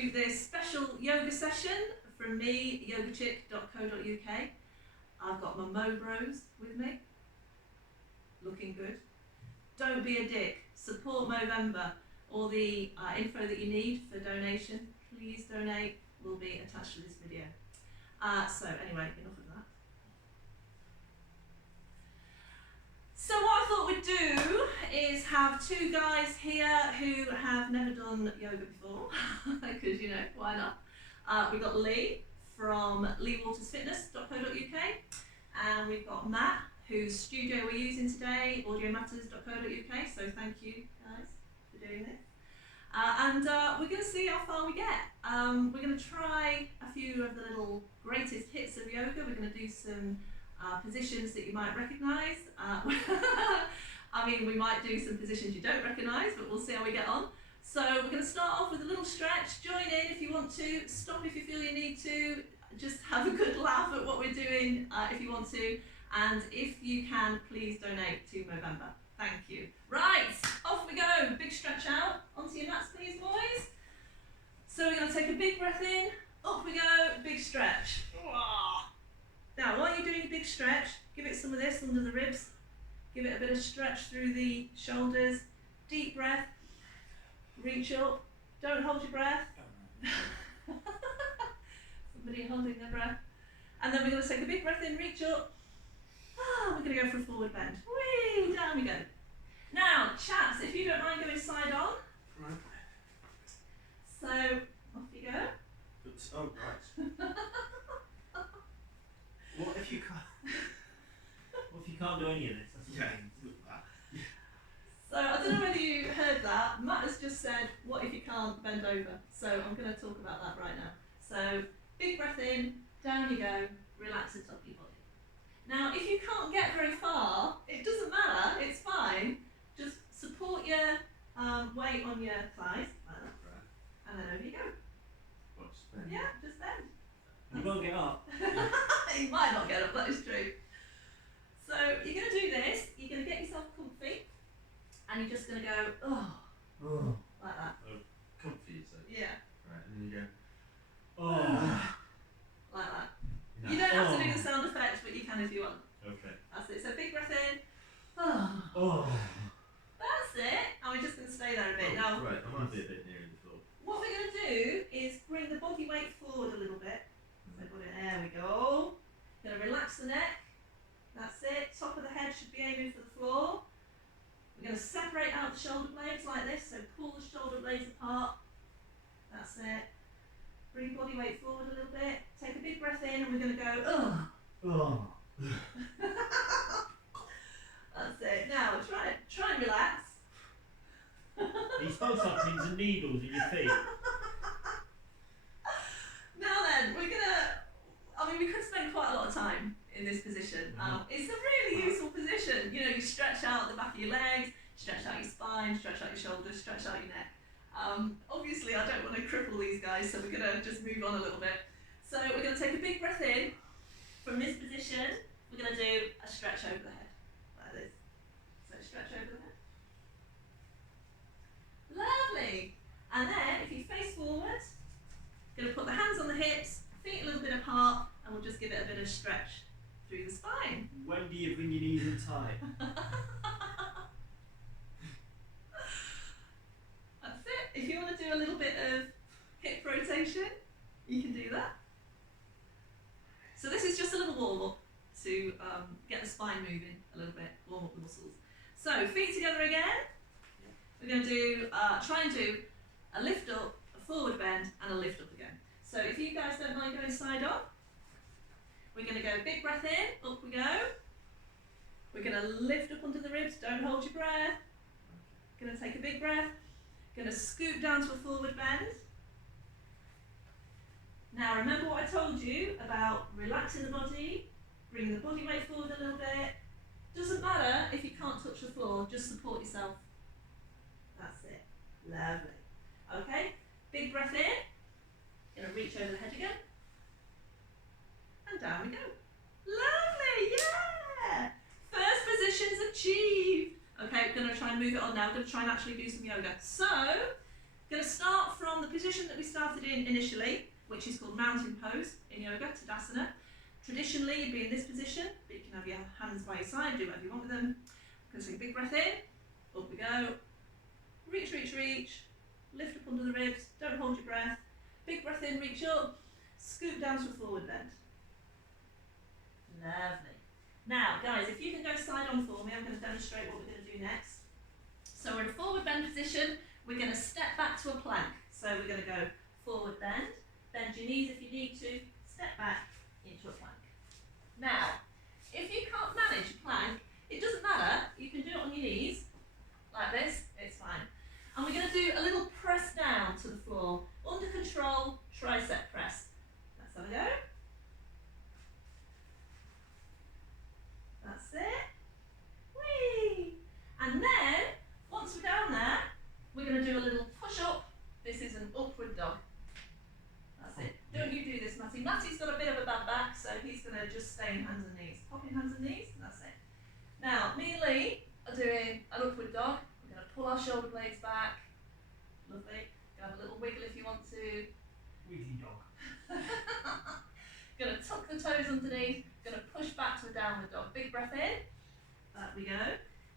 to this special yoga session from me, yogachick.co.uk. I've got my Mo Bros with me, looking good. Don't be a dick, support Movember. All the info that you need for donation, please donate, will be attached to this video. So anyway, enough of that. So what I thought we'd do is have two guys here who have never done yoga before, because, you know, why not? We've got Lee from leewatersfitness.co.uk, and we've got Matt, whose studio we're using today, audiomatters.co.uk, so thank you guys for doing this. And we're going to see how far we get. We're going to try a few of the little greatest hits of yoga. We're going to do some positions that you might recognise. I mean, we might do some positions you don't recognise, but we'll see how we get on. So we're going to start off with a little stretch. Join in if you want to. Stop if you feel you need to. Just have a good laugh at what we're doing if you want to. And if you can, please donate to Movember. Thank you. Right, off we go. Big stretch out. Onto your mats, please, boys. So we're going to take a big breath in. Up we go. Big stretch. Now, while you're doing a big stretch, give it some of this under the ribs. Give it a bit of stretch through the shoulders. Deep breath. Reach up. Don't hold your breath. Somebody holding their breath. And then we're going to take a big breath in, reach up. We're going to go for a forward bend. Whee! Down we go. Now, chaps, if you don't mind going side on. Right. So, off you go. Oops. Oh, right. What if you can't do any of this? That's what I mean. Look at that. So, I don't know whether you heard that. Matt has just said, what if you can't bend over? So, I'm going to talk about that right now. So, big breath in, down you go, relax the top of your body. Now, if you can't get very far, it doesn't matter, it's fine. Just support your weight on your thighs, like that. Right. And then over you go. What, just bend? Yeah, just bend. You won't get up. You might not get up, that is true. So, you're going to do this, you're going to get yourself comfy, and you're just going to go, like that. Oh, comfy, you say? Yeah. Right, and then you go, Like that. no. You don't have to do the sound effects, but you can if you want. Okay. That's it. So big breath in. That's it. And we're just going to stay there a bit. Now, Right, I might be a bit near the floor. what we're going to do is bring the body weight forward a little bit. So there we go. Going to relax the neck. That's it. Top of the head should be aiming for the floor. We're going to separate out the shoulder blades like this. So pull the shoulder blades apart. That's it. Bring body weight forward a little bit. Take a big breath in, and we're going to go, That's it. Now, try and relax. You're supposed to have pins and needles in your feet. Now then, we could spend quite a lot of time in this position. It's a really useful position. You know, you stretch out the back of your legs, stretch out your spine, stretch out your shoulders, stretch out your neck. Obviously, I don't want to cripple these guys, so we're going to just move on a little bit. So we're going to take a big breath in. From this position, we're going to do a stretch over the head, like this. So stretch over the head. Lovely. And then, if you face forward, going to put the hands on the hips, feet a little bit apart, and we'll just give it a bit of stretch through the spine. When do you bring your knees in tight? That's it. If you want to do a little bit of hip rotation, you can do that. So this is just a little warm-up to get the spine moving a little bit, warm up the muscles. So feet together again. We're going to do try and do a lift up, a forward bend, and a lift up again. So if you guys don't mind going side on, we're going to go big breath in, up we go. We're going to lift up under the ribs, don't hold your breath. Going to take a big breath. Going to scoop down to a forward bend. Now remember what I told you about relaxing the body, bringing the body weight forward a little bit. Doesn't matter if you can't touch the floor, just support yourself. That's it. Lovely. Okay, big breath in. Gonna reach over the head again. And down we go. Lovely, yeah! First position's achieved. Okay, we're gonna try and move it on now. We're gonna try and actually do some yoga. So, gonna start from the position position that we started in initially, which is called mountain pose in yoga, Tadasana. Traditionally, you'd be in this position, but you can have your hands by your side, do whatever you want with them. I'm going to take a big breath in, up we go, reach, reach, reach, lift up under the ribs, don't hold your breath, big breath in, reach up, scoop down to a forward bend. Lovely. Now, guys, if you can go side on for me, I'm going to demonstrate what we're going to do next. So we're in a forward bend position, we're going to step back to a plank. So we're going to go forward bend your knees if you need to, step back into a plank. Now, if you can't manage a plank, it doesn't matter, you can do it on your knees, like this, it's fine. And we're going to do a little press down to the floor, under control, tricep press. Let's have a go. That's it. Whee! And then, once we're down there, we're going to do a little push up. This is an upward dog. That's it. Don't you do this, Matty. Matty's got a bit of a bad back, so he's going to just stay in hands and knees. Pop in hands and knees, and that's it. Now, me and Lee are doing an upward dog. We're going to pull our shoulder blades back. Lovely. You can have a little wiggle if you want to. Wiggly dog. Going to tuck the toes underneath. Going to push back to a downward dog. Big breath in. There we go.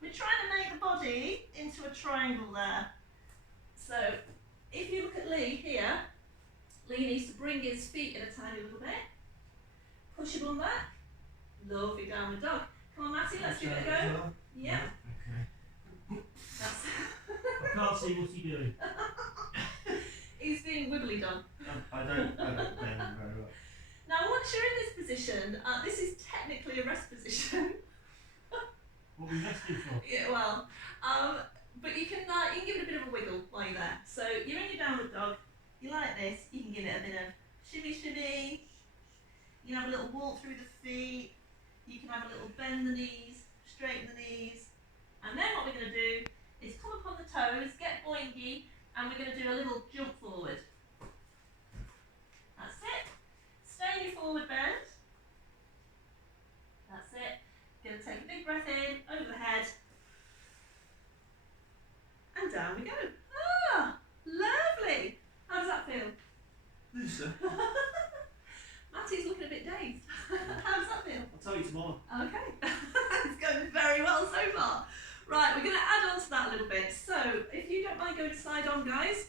We're trying to make the body into a triangle there. So, if you look at Lee here, Lee needs to bring his feet in a tiny little bit. Push your bum back. Lovely downward dog. Come on, Matty, let's give it a go. Yeah. Okay. That's I can't see what's he doing. He's being wibbly done. I don't bend very well. Now, once you're in this position, this is technically a rest position. What are we resting for? Yeah, well, but you can give it a bit of a wiggle while you're there. So you're in your downward dog. You like this, you can give it a bit of shimmy shimmy. You can have a little walk through the feet. You can have a little bend the knees, straighten the knees. And then what we're going to do is come up on the toes, get boingy, and we're going to do a little jump forward. That's it. Stay in your forward bend. That's it. Going to take a big breath in, over the head. And down we go. Ah, lovely. How does that feel? Looser. Matty's looking a bit dazed. How does that feel? I'll tell you tomorrow. Okay. It's going very well so far. Right, we're going to add on to that a little bit. So, if you don't mind going side on, guys,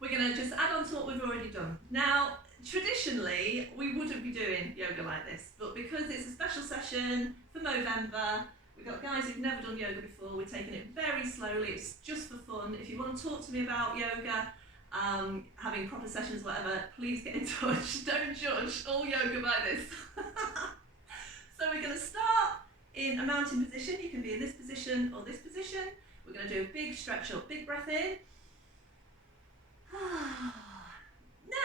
we're going to just add on to what we've already done. Now, traditionally, we wouldn't be doing yoga like this, but because it's a special session for Movember, we've got guys who've never done yoga before, we're taking it very slowly, it's just for fun. If you want to talk to me about yoga, having proper sessions, whatever, please get in touch. Don't judge all yoga by this. So we're going to start in a mountain position. You can be in this position or this position. We're going to do a big stretch up, big breath in.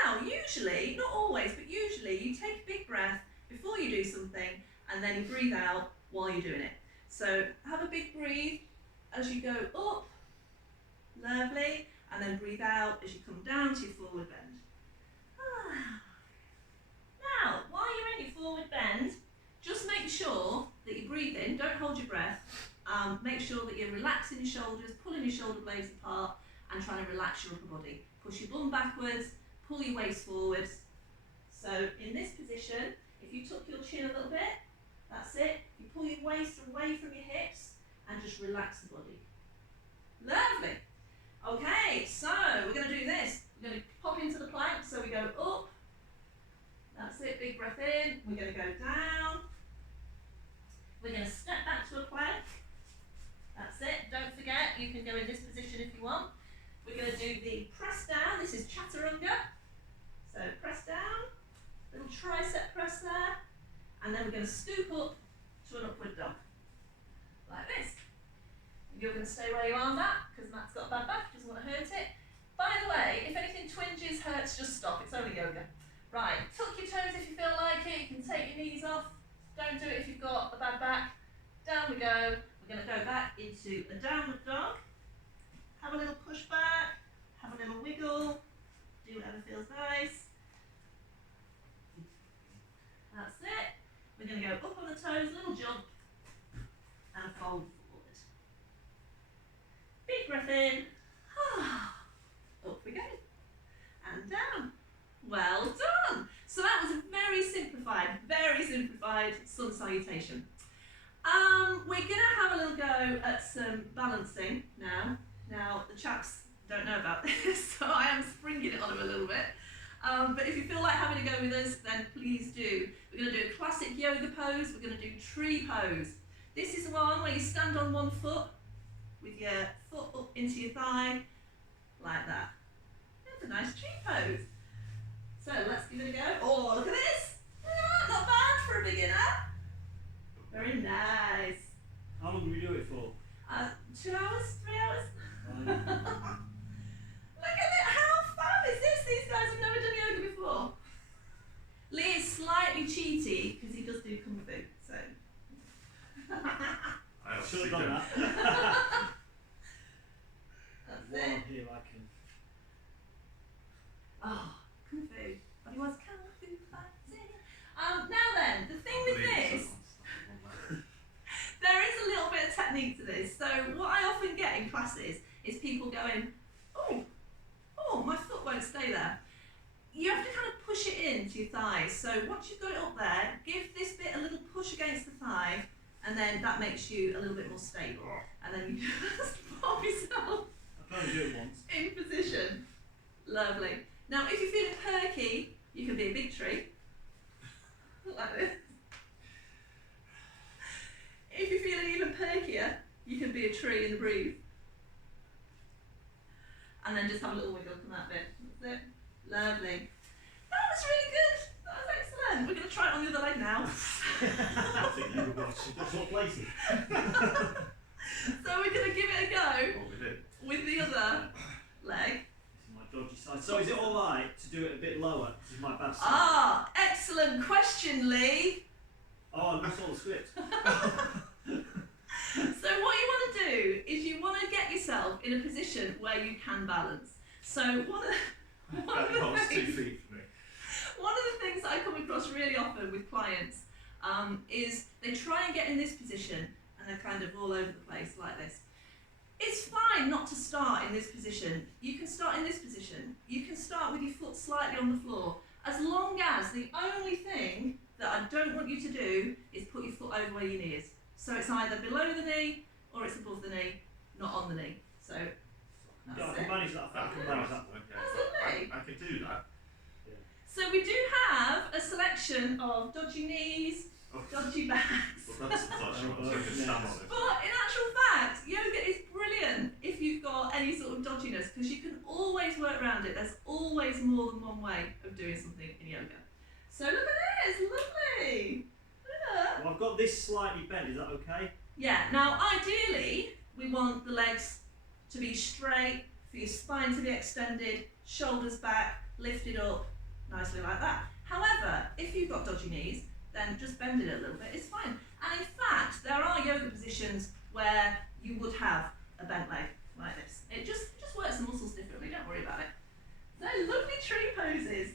Now, usually, not always, but usually you take a big breath before you do something and then you breathe out while you're doing it. So have a big breathe as you go up, lovely, and then breathe out as you come down to your forward bend. Now, while you're in your forward bend, just make sure that you breathe in, don't hold your breath, make sure that you're relaxing your shoulders, pulling your shoulder blades apart and trying to relax your upper body. Push your bum backwards, pull your waist forwards. So in this position, if you tuck your chin a little bit, that's it. You pull your waist away from your hips and just relax the body. Lovely. Okay, so we're going to do this. We're going to pop into the plank, so we go up. That's it, big breath in. We're going to go down. We're going to step back to a plank. That's it. Don't forget, you can go in this position if you want. We're going to do the press down. This is chaturanga. So press down, little tricep press there, and then we're going to scoop up to an upward dog, like this. You're going to stay where you are, Matt, because Matt's got a bad back, doesn't want to hurt it. By the way, if anything twinges, hurts, just stop. It's only yoga. Right, tuck your toes if you feel like it. You can take your knees off. Don't do it if you've got a bad back. Down we go. We're going to go back into a downward dog. Have a little push back. Have a little wiggle. Do whatever feels nice. That's it. We're going to go up on the toes, little jump, and fold forward. Big breath in. Up we salutation. We're going to have a little go at some balancing now. Now, the chaps don't know about this, so I am springing it on them a little bit. But if you feel like having a go with us, then please do. We're going to do a classic yoga pose. We're going to do tree pose. This is the one where you stand on one foot with your foot up into your thigh, like that. That's a nice tree pose. So let's give it a go. Oh, look at this! Ah, not bad for a beginner. Very nice. How long do we do it for? 2 hours, 3 hours. Fine. Look at it! How fab is this? These guys have never done yoga before. Lee is slightly cheaty because he does do kung fu. So. I Should obviously have done don't. that. That's While it. I'm here, I can. Oh, kung fu. But he was kung fu fighting. Now then, the thing with this, there is a little bit of technique to this. So what I often get in classes is people going, oh, my foot won't stay there. You have to kind of push it into your thighs. So once you've got it up there, give this bit a little push against the thigh, and then that makes you a little bit more stable. And then you just pop yourself I've tried to do it once. in position. Lovely. Now, if you're feeling perky, you can be a big tree. Like this. If you're feeling even perkier, you can be a tree in the breeze. And then just have a little wiggle from that bit. That's it. Lovely. That was really good. That was excellent. We're going to try it on the other leg now. I think you were watching. That's what places. So we're going to give it a go What we did. with the other leg. This is my dodgy side. So is it alright to do it a bit lower? This is my bad side. Ah, excellent question, Lee. Oh, I saw the script. So what you want to do is you want to get yourself in a position where you can balance. So one of That holds 2 the feet for me. things that I come across really often with clients is they try and get in this position and they're kind of all over the place like this. It's fine not to start in this position. You can start in this position. You can start with your foot slightly on the floor, as long as the only thing that I don't want you to do is put your foot over where your knee is. So it's either below the knee or it's above the knee, not on the knee. So I that's can it. manage that. I can manage that. Okay. That's I lovely. could do that. So we do have a selection of dodgy knees, Oh, dodgy backs. well, that's the touch one, so I can stand on it. But in actual fact, yoga is brilliant if you've got any sort of dodginess because you can always work around it. There's always more than one way of doing something in yoga. So look at this, lovely. Look at that. Well, I've got this slightly bent. Is that okay? Yeah, now ideally we want the legs to be straight, for your spine to be extended, shoulders back, lifted up, nicely like that. However, if you've got dodgy knees, then just bend it a little bit, it's fine. And in fact, there are yoga positions where you would have a bent leg like this. It just works the muscles differently, don't worry about it. So lovely tree poses.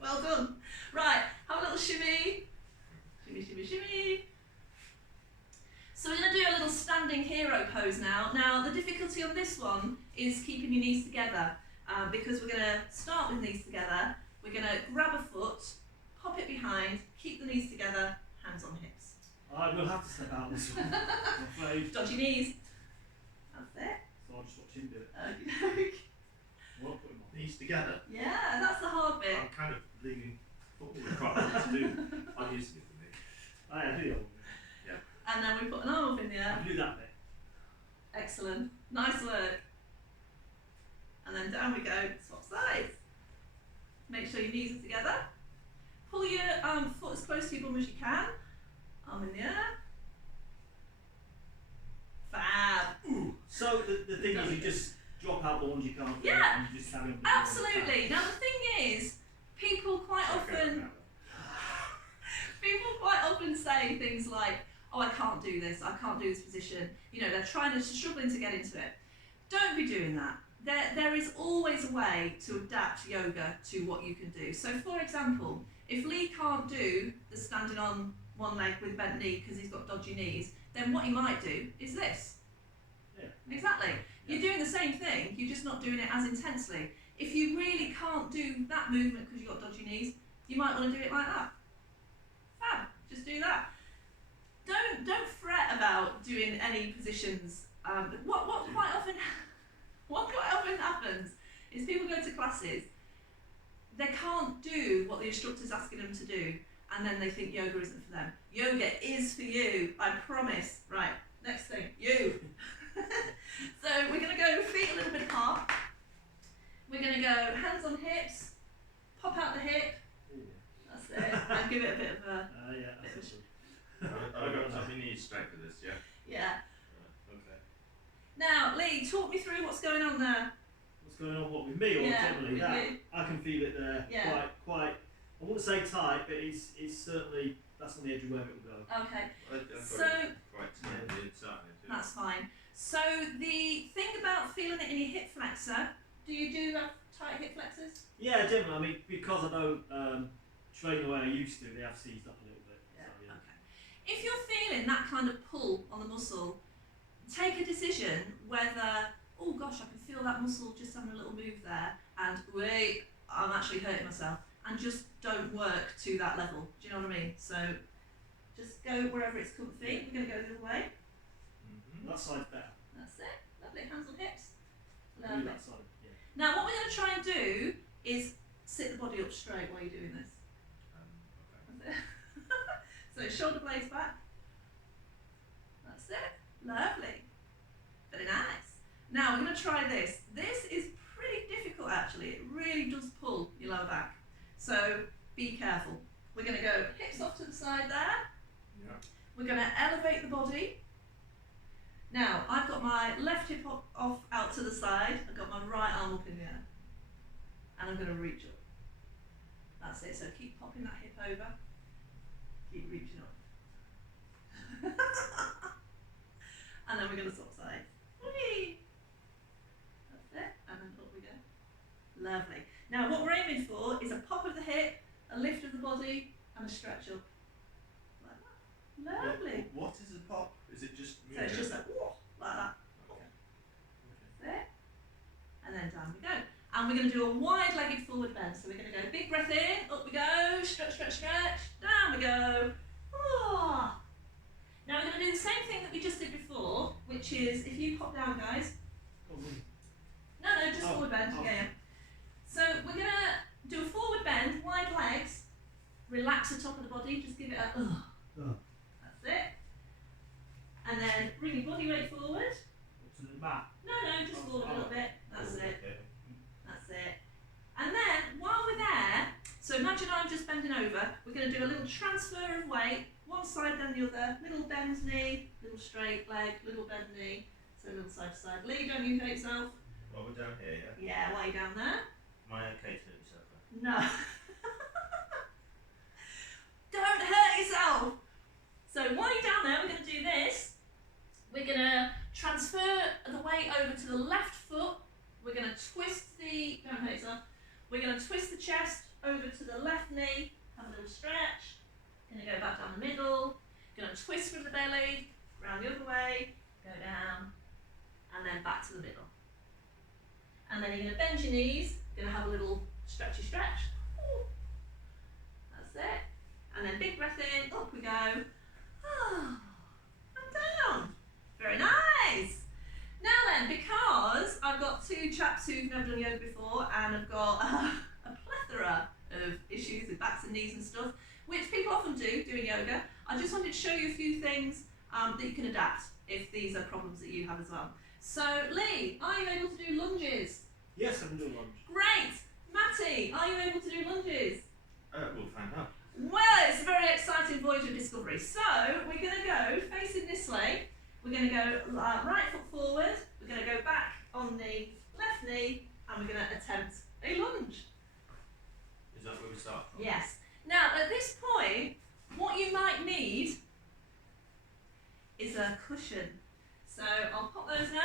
Well done. Right, have a little shimmy. Shimmy, shimmy, shimmy. So we're going to do a little standing hero pose now. Now, the difficulty on this one is keeping your knees together because we're going to start with knees together. We're going to grab a foot, pop it behind, keep the knees together, hands on hips. I will have to step out this one. I'm afraid. Dodgy knees. That's it. So I'll just watch him do it. Okay. Well, put him on. These together. Yeah, that's the hard bit. I'm kind of leaving football quite a lot to do. I'm using it for me. I do. And then we put an arm up in the I air. can do that bit. Excellent. Nice work. And then down we go. Swap sides. Make sure your knees are together. Pull your foot as close to your bum as you can. Arm in the air. Fab. So the thing is, you just drop out the ones you can't do, Yeah. and you just carry on doing the ones you can. Absolutely. Now the thing is, people quite often say things like, oh, I can't do this, I can't do this position. You know, they're struggling to get into it. Don't be doing that. There is always a way to adapt yoga to what you can do. So for example, if Lee can't do the standing on one leg with bent knee because he's got dodgy knees, then what he might do is this. Yeah. Exactly. You're doing the same thing, you're just not doing it as intensely. If you really can't do that movement because you've got dodgy knees, you might want to do it like that. Fab. do that. Don't fret about doing any positions. What quite often happens is people go to classes, they can't do what the instructor's asking them to do, and then they think yoga isn't for them. Yoga is for you, I promise. Right, next thing, you. So we're going to go feet a little bit apart. We're going to go hands on hips, pop out the hip. That's it. And give it a bit of a. Yeah, bit that's of I've got something knees straight for this, yeah? yeah. Okay. Now, Lee, talk me through what's going on there. What's going on? What with me or Yeah, generally? with That you. I can feel it there. Yeah. Quite. I wouldn't say tight, but it's certainly that's on the edge of where it will go. Okay, I So- quite tight the inside. that's fine. So the thing about feeling it in your hip flexor, do you do have tight hip flexors? Yeah, generally. I mean, because I know training the way I used to, they have seized up a little bit. Yeah. So, yeah. Okay. If you're feeling that kind of pull on the muscle, take a decision whether, oh gosh, I can feel that muscle just having a little move there, and wait, I'm actually hurting myself, and just don't work to that level. Do you know what I mean? So just go wherever it's comfy. We're going to go the other way. Mm-hmm. That side's better. That's it. Lovely. Hands on hips. Do Lovely. that side. Yeah. Now, what we're going to try and do is sit the body up straight while you're doing this. Okay. That's it. So shoulder blades back. That's it. Lovely. Very nice. Now we're going to try this. This is pretty difficult actually. It really does pull your lower back. So be careful. We're going to go hips off to the side there. Yeah. We're going to elevate the body. Now I've got my left hip off out to the side. I've got my right arm up in the air. And I'm going to reach up. That's it. So keep popping that hip over. Keep reaching up. And then we're going to swap sides. Whee! That's it. And then up we go. Lovely. Now what we're aiming for is a pop of the hip, a lift of the body, and a stretch up. Like that. Lovely. What is a pop? Is it just So it's just like, whoa, like that. Okay. That's it. And then down we go. And we're going to do a wide-legged forward bend. So we're going to go big breath in, up we go, stretch, stretch, stretch, down we go. Ah. Now we're going to do the same thing that we just did before, which is, if you pop down guys. Oh, really? No, just forward bend, yeah. So we're going to do a forward bend, wide legs, relax the top of the body, just give it a That's it. And then bring your body weight forward. Up to the mat. No, just forward a little bit. That's it. Okay. That's it. And then, while we're there, so imagine I'm just bending over, we're going to do a little transfer of weight, one side then the other, little bend knee, little straight leg, little bend knee, so little side to side. Lee, don't you hurt yourself? Well, we're down here, yeah? Yeah, while you're down there. Am I okay to hurt myself? No. Don't hurt yourself. So while you're down there, we're going to do this. We're going to transfer the weight over to the left foot. We're going to twist the, don't hurt yourself. We're going to twist the chest over to the left knee, have a little stretch. Going to go back down the middle. Going to twist from the belly, round the other way, go down, and then back to the middle. And then you're going to bend your knees, going to have a little stretchy stretch. That's it. And then big breath in, up we go. And down. Very nice. Now then, because I've got two chaps who've never done yoga before and have got a plethora of issues with backs and knees and stuff, which people often do doing yoga, I just wanted to show you a few things that you can adapt if these are problems that you have as well. So Lee, are you able to do lunges? Yes, I can do a lunge. Great. Matty, are you able to do lunges? We'll find out. Well, it's a very exciting voyage of discovery. So we're going to go facing this way. We're going to go right foot forward. We're going to go back on the left knee, and we're going to attempt a lunge. Is that where we start from? Yes. Now, at this point, what you might need is a cushion. So I'll pop those there.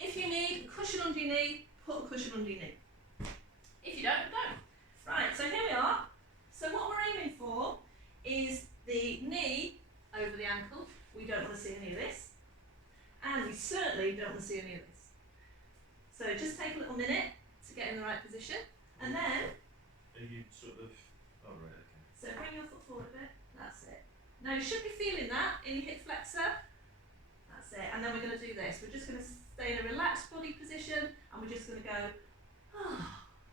If you need a cushion under your knee, put a cushion under your knee. If you don't, don't. Right, so here we are. So what we're aiming for is the knee over the ankle. We don't want to see any of this. And we certainly don't want to see any of this. So just take a little minute to get in the right position. And then, Are you sort of... Oh, right, okay. So bring your foot forward a bit. That's it. Now you should be feeling that in your hip flexor. That's it. And then we're going to do this. We're just going to stay in a relaxed body position, and we're just going to go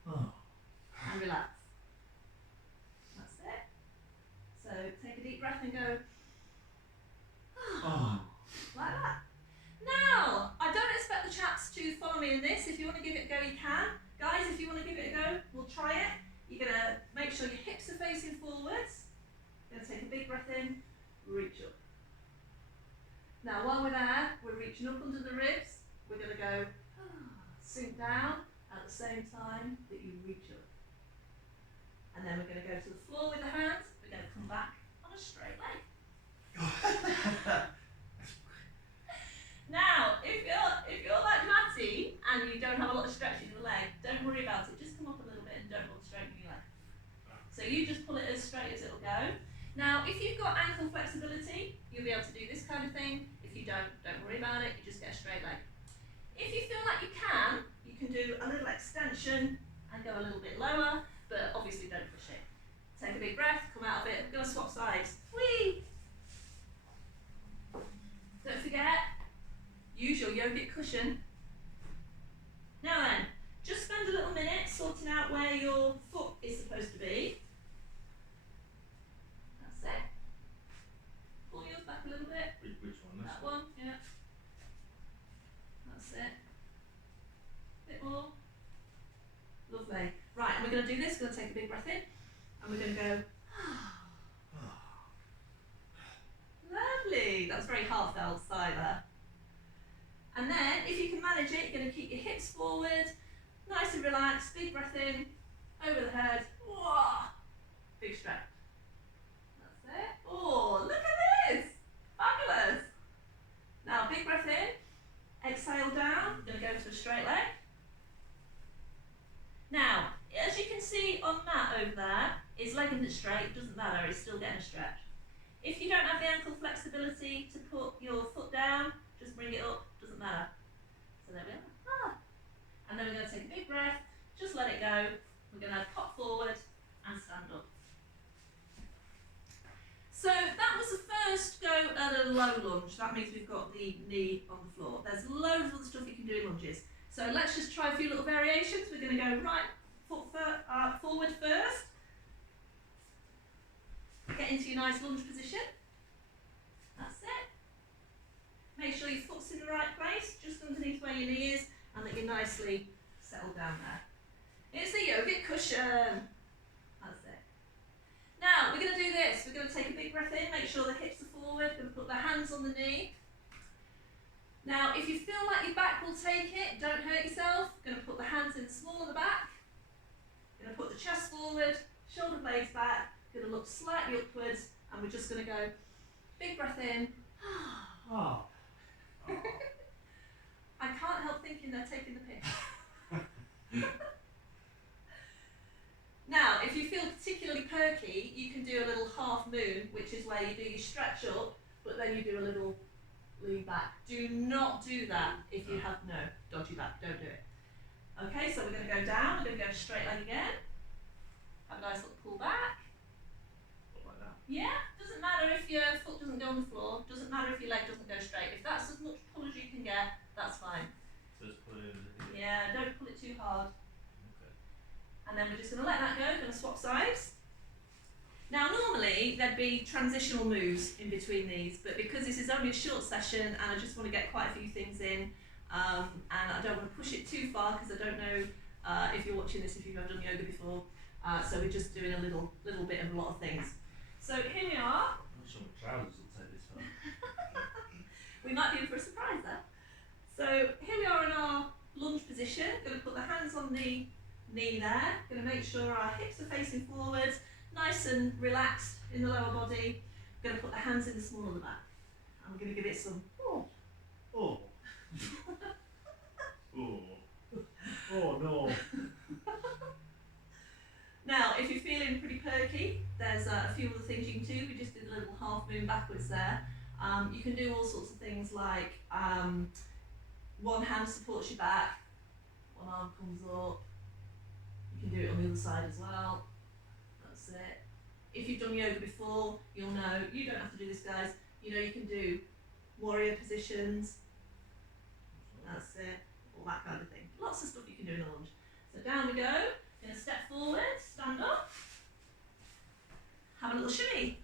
and relax. That's it. So take a deep breath and go like that. Now, I don't expect the chaps to follow me in this. If you want to give it a go, you can. Guys, if you want to give it a go, we'll try it. You're going to make sure your hips are facing forwards. You're going to take a big breath in, reach up. Now, while we're there, we're reaching up under the ribs. We're going to go sink down at the same time that you reach up. And then we're going to go to the floor with the hands. We're going to come back on a straight leg. Now, if you're like Matty and you don't have a lot of stretch in the leg, don't worry about it. Just come up a little bit and don't want to straighten your leg. So you just pull it as straight as it'll go. Now, if you've got ankle flexibility, you'll be able to do this kind of thing. If you don't worry about it. You just get a straight leg. If you feel like you can do a little extension and go a little bit lower, but obviously don't push it. Take a big breath, come out of it. We're going to swap sides. Whee! Don't forget, use your yogic cushion. Now then, just spend a little minute sorting out where your foot is supposed to be. That's it. Pull yours back a little bit. Which one? That one, yeah. That's it. Bit more. Lovely. Right, and we're going to do this. We're going to take a big breath in, and we're going to go. Lovely. That's very heartfelt sigh there. And then, if you can manage it, you're going to keep your hips forward, nice and relaxed. Big breath in, over the head. Whoa. Big stretch. That's it. Oh, look at this. Fabulous. Now, big breath in, exhale down. We're going to go to a straight leg. Now, as you can see on Matt over there, his leg isn't straight, doesn't matter, he's still getting a stretch. If you don't have the ankle flexibility to put your foot down, just bring it up, doesn't matter. So there we are. And then we're going to take a big breath, just let it go. We're going to pop forward and stand up. So that was the first go at a low lunge. That means we've got the knee on the floor. There's loads of other stuff you can do in lunges. So let's just try a few little variations. We're going to go right foot forward first. Get into your nice lunge position. That's it. Make sure your foot's in the right place, just underneath where your knee is, and that you're nicely settled down there. It's the yogic cushion. That's it. Now, we're going to do this. We're going to take a big breath in, make sure the hips are forward. We're going to put the hands on the knee. Now, if you feel like your back will take it, don't hurt yourself. Going to put the hands in the small of the back. Going to put the chest forward, shoulder blades back. Going to look slightly upwards, and we're just going to go big breath in. Oh. I can't help thinking they're taking the piss. Now, if you feel particularly perky, you can do a little half moon, which is where you do your stretch up, but then you do a little lean back. Do not do that if you have no dodgy back. Don't do it. Okay, so we're going to go down. We're going to go straight leg again. Have a nice little pull back. Like that. Yeah, doesn't matter if your foot doesn't go on the floor. Doesn't matter if your leg doesn't go straight. If that's as much pull as you can get, that's fine. So just put it in the Yeah, don't pull it too hard. Okay. And then we're just going to let that go. We're going to swap sides. Now, normally there'd be transitional moves in between these, but because this is only a short session and I just want to get quite a few things in, and I don't want to push it too far because I don't know if you're watching this, if you've ever done yoga before. So we're just doing a little bit of a lot of things. So here we are. I'm not sure my trousers will take this far. We might be in for a surprise there. So here we are in our lunge position. Going to put the hands on the knee there. Going to make sure our hips are facing forwards, nice and relaxed in the lower body. Going to put the hands in the small of the back. I'm going to give it some. Oh. Oh. Oh. Oh no. Now, if you're feeling pretty perky, there's a few other things you can do. We just did a little half moon backwards there. You can do all sorts of things like one hand supports your back, one arm comes up. You can do it on the other side as well. That's it. if you've done yoga before, you'll know, you don't have to do this, guys, you know, you can do warrior positions, that's it, all that kind of thing. Lots of stuff you can do in a lunge. So down we go, gonna step forward, stand up, have a little shimmy.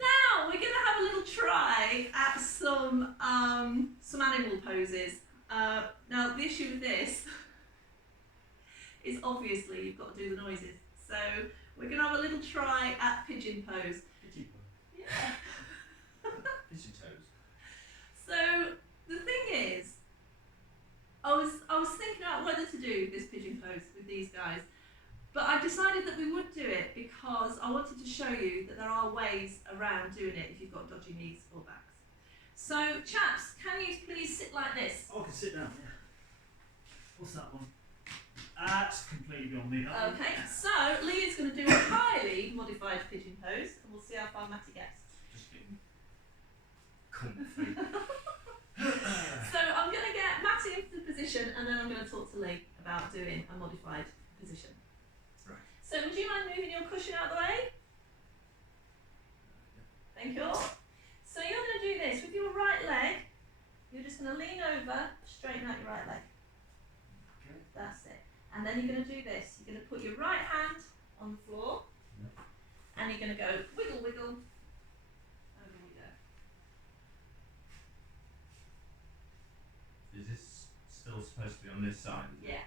Now we're gonna have a little try at some animal poses. Now the issue with this is obviously you've got to do the noises. So we're gonna have a little try at pigeon pose. Pigeon pose. Yeah. Pigeon toes. So the thing is, I was thinking about whether to do this pigeon pose with these guys, but I decided that we would do it because I wanted to show you that there are ways around doing it if you've got dodgy knees or backs. So chaps, can you please sit like this? Oh, I can sit down. Yeah. What's that one? That's completely beyond me. That one. Okay, so Lee is going to do a highly modified pigeon pose, and we'll see how far Matty gets. Just getting comfy. So I'm going to get Matty into the position, and then I'm going to talk to Lee about doing a modified position. Right. So would you mind moving your cushion out of the way? Thank you. So you're going to do this with your right leg. You're just going to lean over, straighten out your right leg. Okay. That's it. And then you're going to do this. You're going to put your right hand on the floor, and you're going to go wiggle, wiggle. Over we go. Is this still supposed to be on this side? Yeah.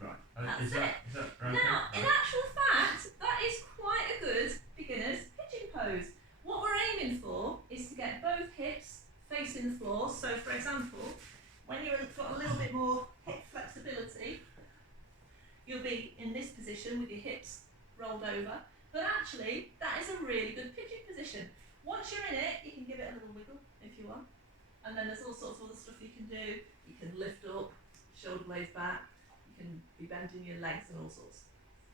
Right. That's Is that right? Now, in actual fact, that is quite a good beginner's pigeon pose. What we're aiming for is to get both hips facing the floor. So, for example, when you've got a little bit more hip flexibility, you'll be in this position with your hips rolled over. But actually, that is a really good pigeon position. Once you're in it, you can give it a little wiggle if you want. And then there's all sorts of other stuff you can do. You can lift up, shoulder blades back. You can be bending your legs and all sorts.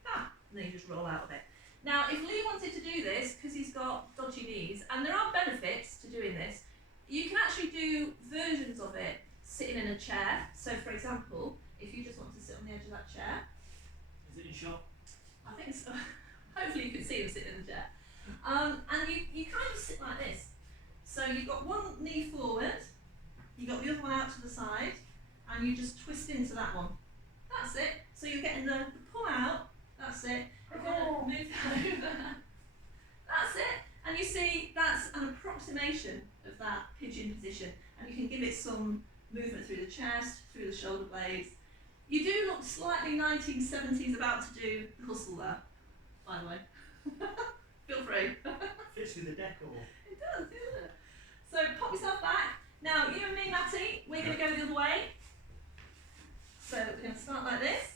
And then you just roll out of it. Now, if Lee wanted to do this, because he's got dodgy knees, and there are benefits to doing this, you can actually do versions of it sitting in a chair. So, for example, if you just want to sit on the edge of that chair. Is it in shot? I think so. Hopefully you can see him sitting in the chair. And you kind of sit like this. So you've got one knee forward, you've got the other one out to the side, and you just twist into that one. That's it. So you're getting the pull out, that's it. You're going to move that over. That's it. And you see, that's an approximation of that pigeon position. And you can give it some movement through the chest, through the shoulder blades. You do look slightly 1970s about to do the hustle there, by the way. Feel free. Fits with the decor. It does, doesn't it? So pop yourself back. Now, you and me, Matty, we're going to go the other way. So we're going to start like this.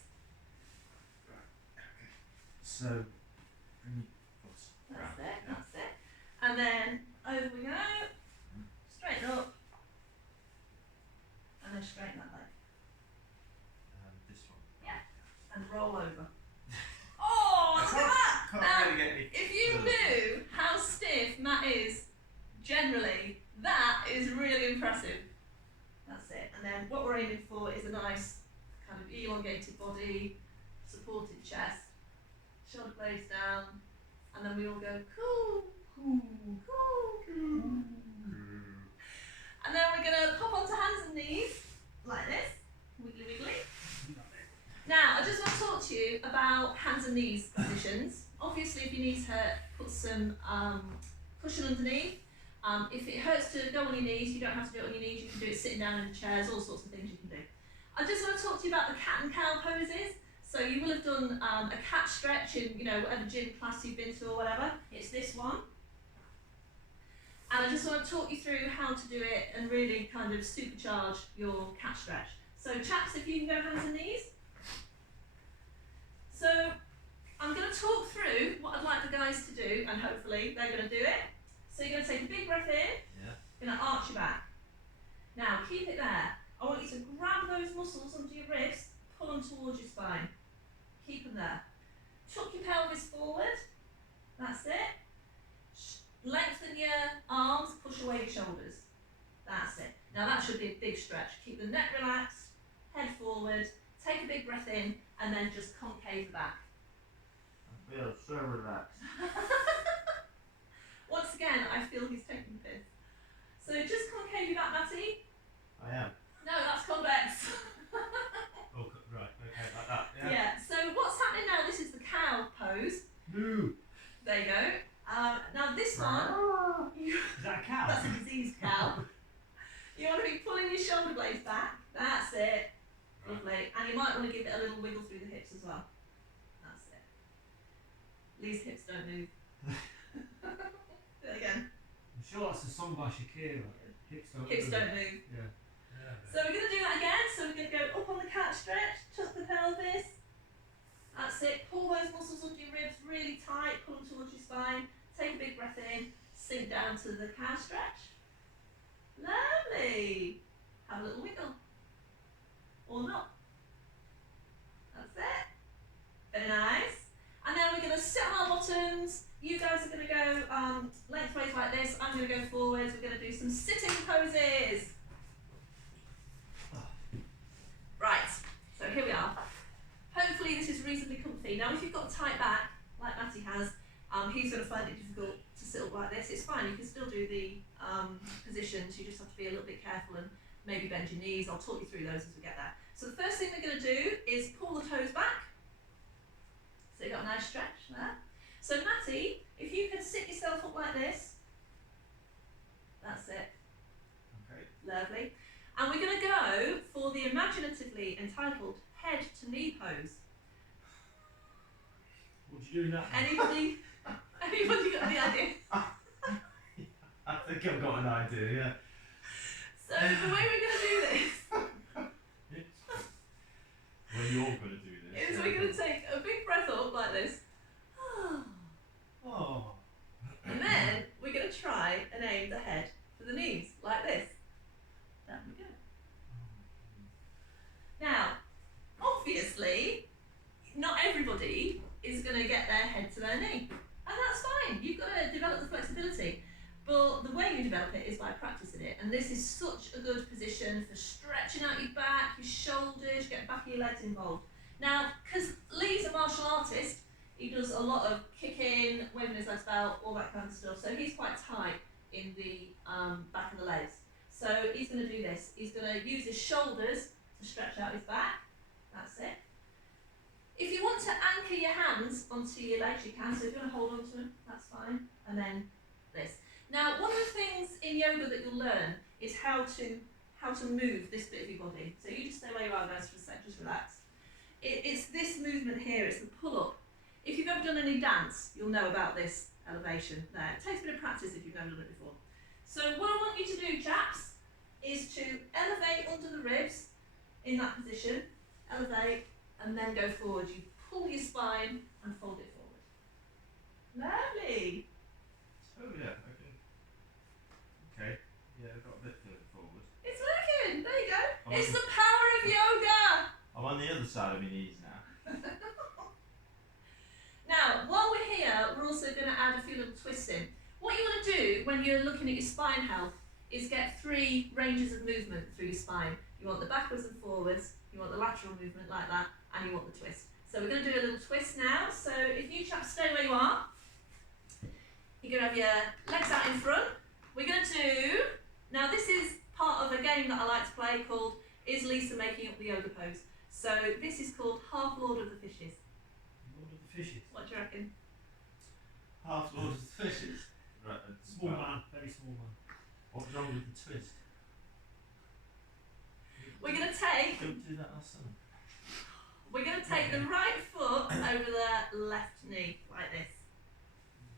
So, bring your foot That's round. it, that's it. And then over we go. Straighten up. And then straighten that leg. This one. Yeah. And roll over. Oh, look at that! Can't Now, really get me. if you knew how stiff Matt is generally, that is really impressive. That's it. And then what we're aiming for is a nice kind of elongated body, supported chest, shoulder blades down, and then we all go cool, cool, cool, cool. And then we're going to pop onto hands and knees, like this, wiggly wiggly. Now, I just want to talk to you about hands and knees positions. Obviously, if your knees hurt, put some cushion underneath. If it hurts to go on your knees, you don't have to do it on your knees. You can do it sitting down in chairs, all sorts of things you can do. I just want to talk to you about the cat and cow poses. So you will have done a cat stretch in, whatever gym class you've been to or whatever. It's this one. And I just want to talk you through how to do it and really kind of supercharge your cat stretch. So chaps, if you can go hands and knees. So I'm going to talk through what I'd like the guys to do, and hopefully they're going to do it. So you're going to take a big breath in, you're going to arch your back. Now keep it there. I want you to grab those muscles under your ribs, pull them towards your spine. Keep them there. Tuck your pelvis forward, that's it. Lengthen your arms, push away your shoulders. That's it. Now that should be a big stretch. Keep the neck relaxed, head forward, take a big breath in, and then just concave the back. feel so relaxed. Once again, I feel he's taking the piss. So just concave your back, Matty. I am. No, that's convex. Oh, right, okay, like that. Yeah. Yeah, so what's happening now, this is the cow pose. Moo. There you go. Now this one, Is that a cow? that's a diseased cow. You want to be pulling your shoulder blades back. That's it. Lovely. And you might want to give it a little wiggle through the hips as well. That's it. Lee's hips don't move. Do it again. I'm sure that's a song by Shakira. Hips don't move. Yeah. So we're going to do that again. So we're going to go up on the cat stretch, tuck the pelvis. That's it. Pull those muscles under your ribs really tight. Pull them towards your spine. Take a big breath in. Sink down to the cow stretch. Lovely. Have a little wiggle. Or not. That's it. Very nice. And then we're going to sit on our bottoms. You guys are going to go lengthways like this. I'm going to go forwards. We're going to do some sitting poses. Right, so here we are. Hopefully this is reasonably comfy. Now if you've got a tight back, like Matty has, he's going to find it difficult to sit up like this. It's fine, you can still do the positions, you just have to be a little bit careful and maybe bend your knees. I'll talk you through those as we get there. So the first thing we're going to do is pull the toes back. So you've got a nice stretch there. So Matty, if you can sit yourself up like this, that's it. Okay. Lovely. And we're going to go for the imaginatively entitled head to knee pose. What do you do in that? Anybody got any idea? I think I've got an idea, yeah. So the way we're going to do this Well, you're going to do this. is we're going to take a big breath up like this. Oh. And then we're going to try and aim the head for the knees like this. Down we go. Now, obviously, not everybody is going to get their head to their knee. And that's fine. You've got to develop the flexibility. But the way you develop it is by practicing it. And this is such a good position for stretching out your back, your shoulders, get back of your legs involved. Now, because Lee's a martial artist, he does a lot of kicking, waving his legs about, all that kind of stuff. So he's quite tight in the back of the legs. So he's going to do this. He's going to use his shoulders to stretch out his back. That's it. If you want to anchor your hands onto your legs, you can. So if you want to hold on to them, that's fine. And then this. Now, one of the things in yoga that you'll learn is how to move this bit of your body. So you just stay where you are, guys, for a sec. Just relax. It's this movement here. It's the pull-up. If you've ever done any dance, you'll know about this elevation there. It takes a bit of practice if you've never done it before. So what I want you to do, chaps, is to elevate under the ribs in that position, elevate, and then go forward. You pull your spine and fold it forward. Lovely. Oh, yeah, okay. Okay, yeah, I've got a bit further forward. It's working. There you go. I'm It's on, the power of yoga. I'm on the other side of my knees now. Now, while we're here, we're also going to add a few little twists in. What you want to do when you're looking at your spine health is get 3 ranges of movement through your spine. You want the backwards and forwards, you want the lateral movement like that, and you want the twist. So we're going to do a little twist now. So if you chaps stay where you are, you're going to have your legs out in front. We're going to do, now this is part of a game that I like to play called Is Lisa Making Up the Yoga Pose? So this is called Half Lord of the Fishes. Lord of the Fishes. What do you reckon? Half Lord of the Fishes. Right, Small man, very small man. What's wrong with the twist? We're going to take Don't do that last time. the right foot over the left knee, like this.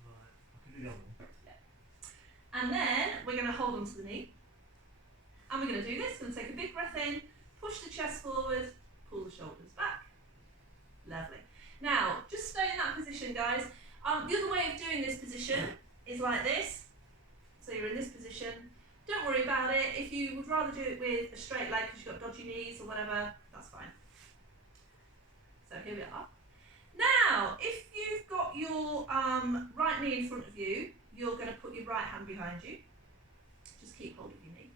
Right, I can do the other one. And then we're going to hold onto the knee. And we're going to do this. We're going to take a big breath in, push the chest forward, pull the shoulders back. Lovely. Now, just stay in that position, guys. The other way of doing this position is like this. So you're in this position. Don't worry about it. If you would rather do it with a straight leg because you've got dodgy knees or whatever, that's fine. So here we are. Now, if you've got your right knee in front of you, you're going to put your right hand behind you. Just keep hold of your knee.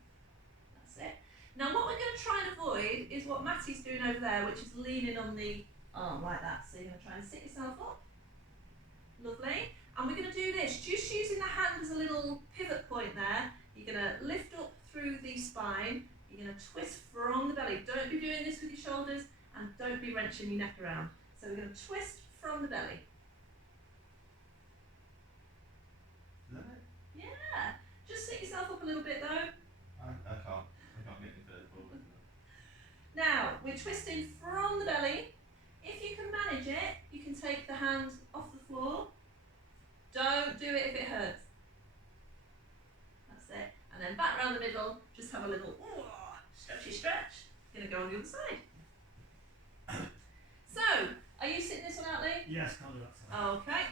That's it. Now, what we're going to try and avoid is what Matty's doing over there, which is leaning on the arm like that. So you're going to try and sit yourself up. Lovely. And we're going to do this just using the hand as a little pivot point there. You're going to lift up through the spine. You're going to twist from the belly. Don't be doing this with your shoulders and don't be wrenching your neck around. So we're going to twist from the belly. Is that it? Yeah. Just sit yourself up a little bit though. I can't get any further forward. Now, we're twisting from the belly. If you can manage it, you can take the hand off the floor. Don't do it if it hurts. That's it. And then back around the middle, just have a little stretchy stretch. Gonna go on the other side. So, are you sitting this one out, Lee? Yes, can't do that side. Okay.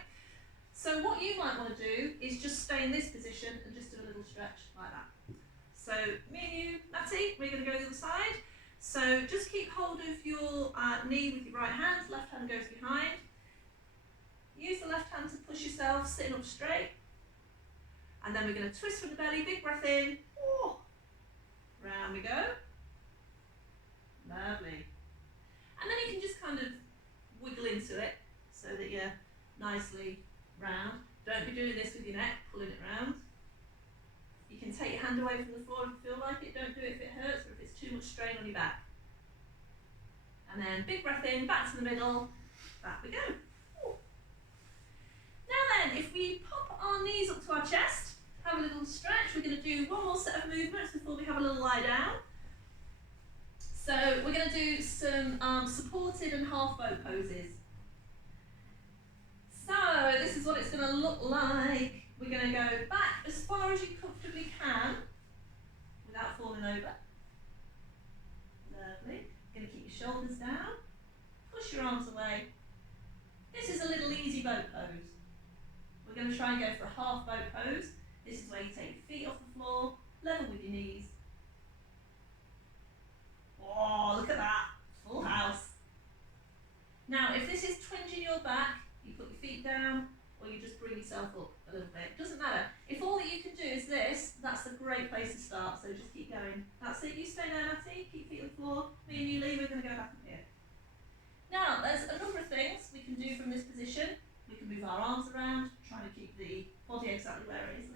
So what you might want to do is just stay in this position and just do a little stretch like that. So me and you, Matty, we're going to go the other side. So just keep hold of your knee with your right hand, left hand goes behind. Use the left hand to push yourself, sitting up straight. And then we're going to twist from the belly, big breath in. Round we go. Lovely. And then you can just kind of wiggle into it so that you're nicely round. Don't be doing this with your neck, pulling it round. You can take your hand away from the floor if you feel like it. Don't do it if it hurts or if it's too much strain on your back. And then big breath in, back to the middle, back we go. Now then, if we pop our knees up to our chest, have a little stretch, we're going to do one more set of movements before we have a little lie down. So we're going to do some supported and half bow poses. So this is what it's going to look like. We're going to go back as far as you comfortably can without falling over. Lovely. Going to keep your shoulders down. Push your arms away. This is a little easy boat pose. We're going to try and go for a half boat pose. This is where you take your feet off the floor, level with your knees. Oh, look at that. Full house. Now, if this is twinging your back, you put your feet down, or you just bring yourself up a little bit. Doesn't matter. If all that you can do is this, that's a great place to start, so just keep going. That's it. You stay there, Matty. Keep your feet on the floor. Me and you, Lee, we're going to go back up here. Now, there's a number of things we can do from this position. We can move our arms around, trying to keep the body exactly where it is.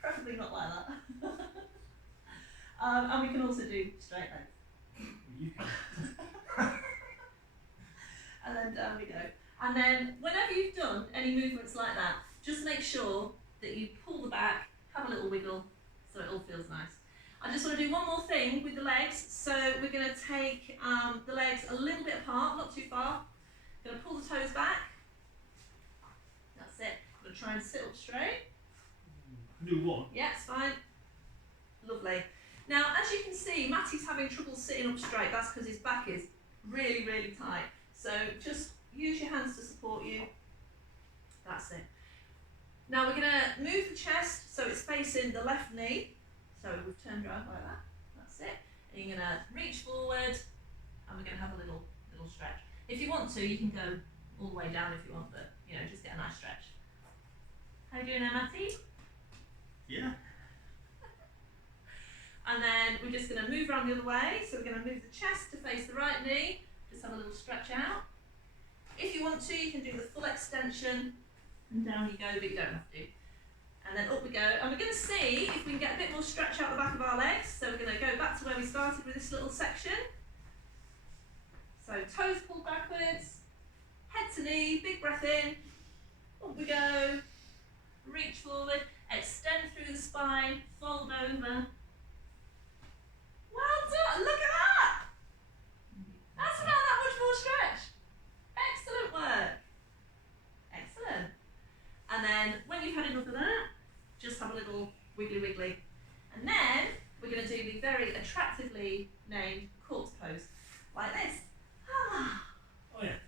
Preferably not like that. And we can also do straight legs. You can. And then down we go. And then whenever you've done any movements like that, just make sure that you pull the back, have a little wiggle, so it all feels nice. I just want to do one more thing with the legs. So we're going to take the legs a little bit apart, not too far. Going to pull the toes back. That's it. I'm going to try and sit up straight. Do one. Yeah, it's fine. Lovely. Now, as you can see, Matty's having trouble sitting up straight. That's because his back is really, really tight. So just use your hands to support you. That's it. Now we're going to move the chest so it's facing the left knee. So we've turned around like that. That's it. And you're going to reach forward and we're going to have a little stretch. If you want to, you can go all the way down if you want, but you know, just get a nice stretch. How are you doing there, Matty? Yeah. And then we're just going to move around the other way. So we're going to move the chest to face the right knee. Just have a little stretch out. If you want to, you can do the full extension. And down you go, but you don't have to. And then up we go. And we're going to see if we can get a bit more stretch out the back of our legs. So we're going to go back to where we started with this little section. So toes pulled backwards. Head to knee, big breath in. Up we go. Reach forward. Extend through the spine. Fold over. Well done, look at that! That's about that much more stretch. Excellent work. Excellent. And then when you've had enough of that, just have a little wiggly wiggly. And then we're going to do the very attractively named corpse pose, like this. Ah. Oh yeah.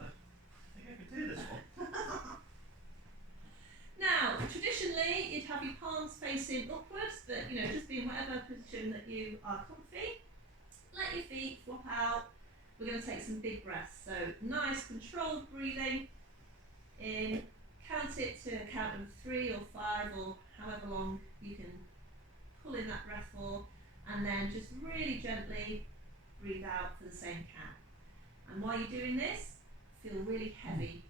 I think I could do this one. Now, traditionally, you'd have your palms facing upwards, but you know, just be in whatever position that you are comfy. Let your feet flop out. We're going to take some big breaths. So nice controlled breathing in. Count it to count of 3 or 5 or however long you can pull in that breath for, and then just really gently breathe out for the same count. And while you're doing this, feel really heavy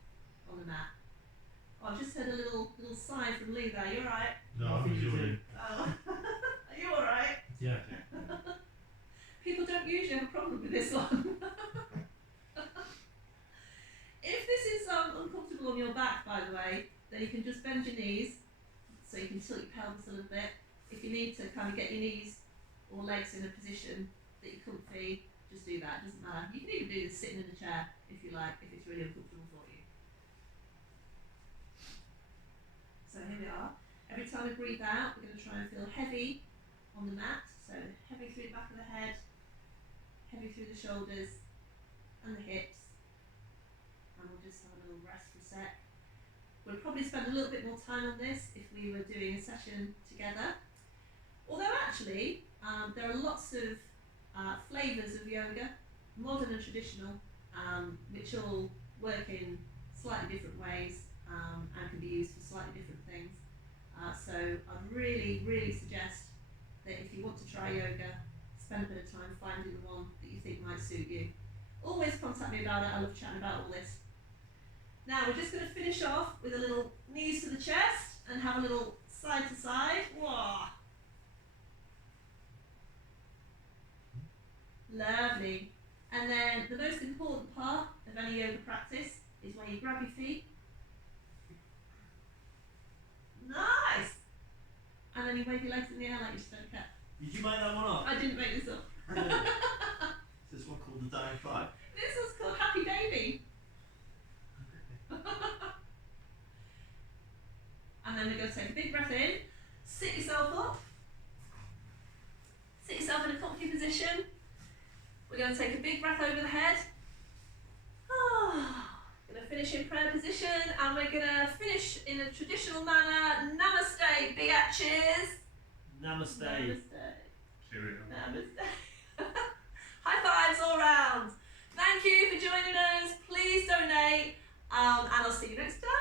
on the mat. Oh, I've just heard a little sigh from Lee there. You alright? No, I'm enjoying. Oh. Are you alright? Yeah. People don't usually have a problem with this one. If this is uncomfortable on your back, by the way, then you can just bend your knees so you can tilt your pelvis a little bit. If you need to kind of get your knees or legs in a position that you're comfy, just do that. It doesn't matter. You can even do this sitting in a chair if you like, if it's really uncomfortable for you. So here we are. Every time we breathe out, we're going to try and feel heavy on the mat. So heavy through the back of the head, heavy through the shoulders and the hips. And we'll just have a little rest for a sec. We'll probably spend a little bit more time on this if we were doing a session together. Although actually, there are lots of flavours of yoga, modern and traditional, which all work in slightly different ways and can be used for slightly different things. So I'd really, really suggest that if you want to try yoga, spend a bit of time finding the one that you think might suit you. Always contact me about it. I love chatting about all this. Now we're just going to finish off with a little knees to the chest and have a little side to side. Whoa. Lovely. And then the most important part of any yoga practice is when you grab your feet. Nice. And then you wave your legs in the air like you just don't care. Did you make that one up? I didn't make this up. Is this one called the Dying Five? This one's called Happy Baby. And then we're going to take a big breath in, sit yourself up, sit yourself in a comfy position. We're going to take a big breath over the head. Going to finish in prayer position, and we're going to finish in a traditional manner. Namaste, biatches. Namaste. Namaste. Cheerio. Namaste. High fives all round. Thank you for joining us. Please donate, and I'll see you next time.